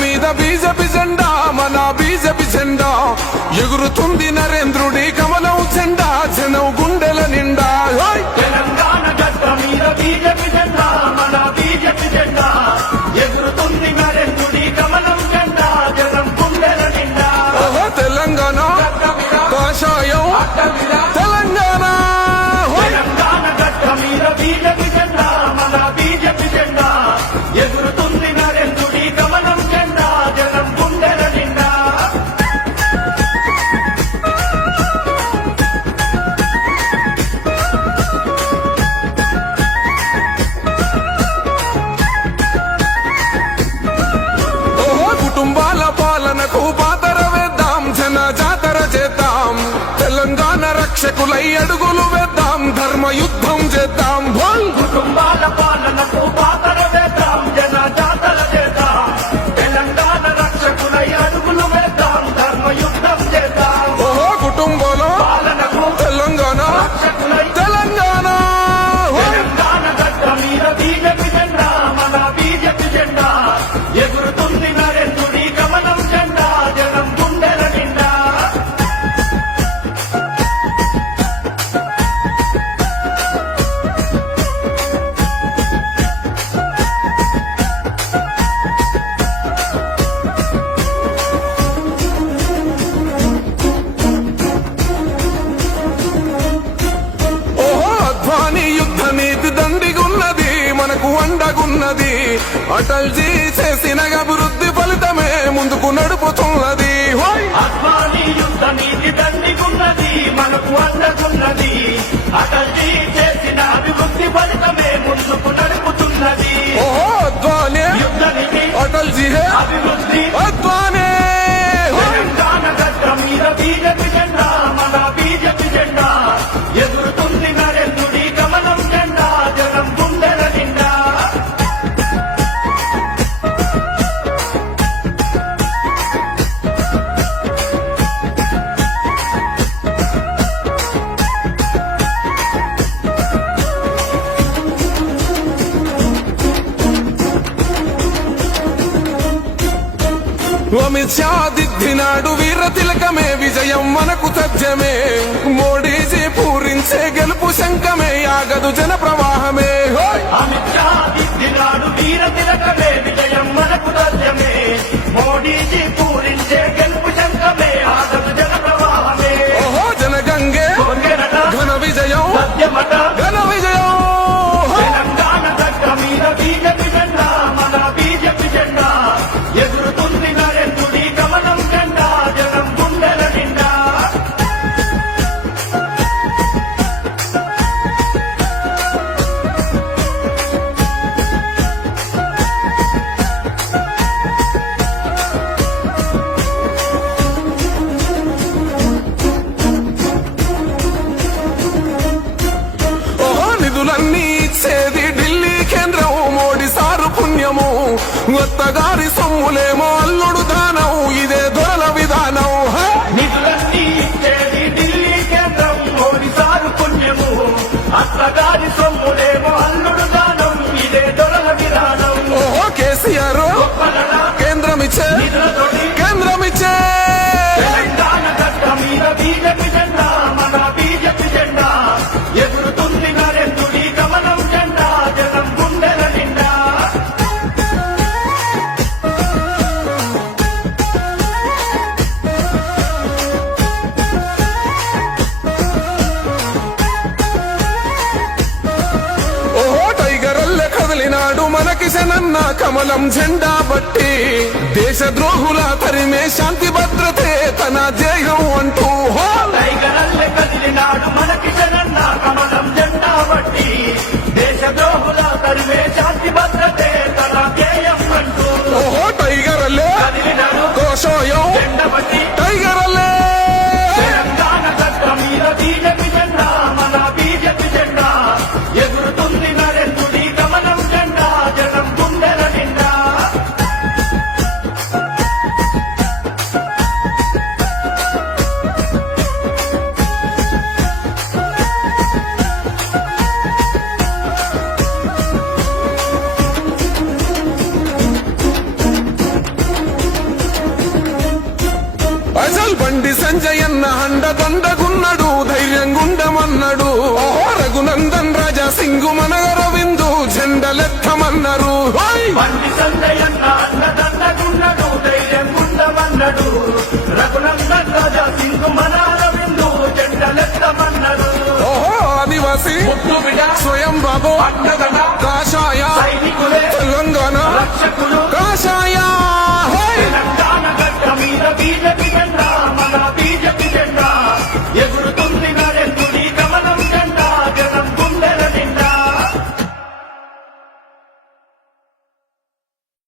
మీద బీజేపీ జెండా, మన బీజేపీ జెండా ఎగురుతుంది నరేంద్రుడి కమలం జెండా, జనం గుండెల నిండా. తెలంగాణ గడ్డ మీద బీజేపీ జెండా, మన బీజేపీ జెండా ఎగురుతుంది నరేంద్రుడి కమలం జెండా, జనం గుండెల నిండా. తెలంగాణ కాషాయం తెలంగాణ. తెలంగాణ గడ్డ మీద బీజేపీ జెండా, మన బీజేపీ జెండా ఎగురుతుంది నరేంద్రుడి కమలం జెండా, జనం గుండెల నిండా. కుటుంబాల పాలనకు పాతర వేద్దాం, జన జాతర చేద్దాం, తెలంగాణ రక్షకులై అడుగులు వేద్దాం, ధర్మ యుద్ధం చేద్దాం. కుటుంబాల పాలనకు పాతర వేద్దాం, జన జాతర చేద్దాం, తెలంగాణ రక్షకులై అడుగులు వేద్దాం, ధర్మ యుద్ధం చేద్దాం. కుటుంబాల పాలనకు తెలంగాణ రక్షకులై తెలంగాణ. తెలంగాణ గడ్డ మీద బీజేపీ జెండా, మన బీజేపీ జెండా ఎగురుతుంది నరేంద్రుడి కమలం జెండా, జనం గుండెల నిండా. అద్వానీ యుద్ధ నీతి దండిగున్నది, మనకు అండగున్నది, అటల్జీ చేసిన అభివృద్ధి ఫలితమే ముందుకు నడుపుతున్నది. అద్వానీ యుద్ధ నీతి దండిగున్నది, మనకు అండగున్నది, అటల్జీ చేసిన అభివృద్ధి ఫలితమే ముందుకు నడుపుతున్నది. అద్వానీ యుద్ధ నీతి అటల్జీ అభివృద్ధి. అద్వానీ. తెలంగాణ గడ్డ మీద బీజేపీ జెండా, మన బీజేపీ జెండా ఎగురుతుంది నరేంద్రుడి కమలం జెండా, జనం గుండెల నిండా. అమిత్ షా దిద్దినాడు వీర తిలకమే, విజయం మనకు తథ్యమే, మోడీజీ పూరించే గెలుపు శంఖమే, ఆగదు జన ప్రవాహమే. అమిత్ షా దిద్దినాడు వీర తిలకమే, విజయం మనకు తథ్యమే, మోడీజీ పూరించే గెలుపు శంఖమే, ఆగదు జన ప్రవాహమే. జనగంగే కొంగెనట ఘన విజయం, సత్యమట ఘన విజయం. తెలంగాణ గడ్డ మీద బీజేపీ జెండా, మన బీజేపీ జెండా ఎగురుతుంది నరేంద్రుడి కమలం జెండా, జనం గుండెల నిండా. నిధులన్నీ ఇచ్చేది ఢిల్లీ కేంద్రం, మోడీ సారు పుణ్యము, అత్తగారి సొమ్ములేమో అల్లుడు దానం, ఇదే దొరల విధానం. నిధులన్నీ ఇచ్చేది ఢిల్లీ కేంద్రం, మోడీ సారు పుణ్యము, అత్తగారి సొమ్ములేమో అల్లుడు దానం, ఇదే దొరల విధానం. కేసీఆర్ గొప్పదన కేంద్రమిచ్చే నిధులతోటి కేంద్రమిచ్చే. తెలంగాణ గడ్డ మీద బీజేపీ జెండా, మన బీజేపీ జెండా ఎగురుతుంది నరేంద్రుడి కమలం జెండా, జనం గుండెల నిండా. టైగర్ అల్లె కదిలినాడు మన కిషనన్న కమలం జెండా బట్టి, దేశద్రోహుల తరిమే శాంతి భద్రతే తన జయం అంటూ. టైగరల్లె కదిలినాడు మన కిషనన్న కమలం జెండా బట్టి, దేశద్రోహుల తరిమే శాంతి భద్రతే తన ధ్యేయం అంటూ. టైగర్ అల్లె కదిలినాడు కోశోయం, జెండా బట్టి. టైగర్ అల్లె. తెలంగాణ గడ్డ మీద బీజేపీ జెండా, మన బీజేపీ జెండా ఎగురుతుంది నరేంద్రుడి కమలం జెండా, జనం గుండెల నిండా. అండదండగున్నడు ధైర్యంగుండమన్నాడు రఘునందన్ రాజా సింగు మనగరవిందు జెండలెత్తమన్నారు బండి సంజయన్న అన్నదన్నగున్నడు ధైర్యం గుండమన్నడు రఘునందన్ రాజా సింగు మనారవిందు జెండలెత్తమన్నడు ఆదివాసి స్వయం బాబు అన్నదన్న కాషాయ సైనికులే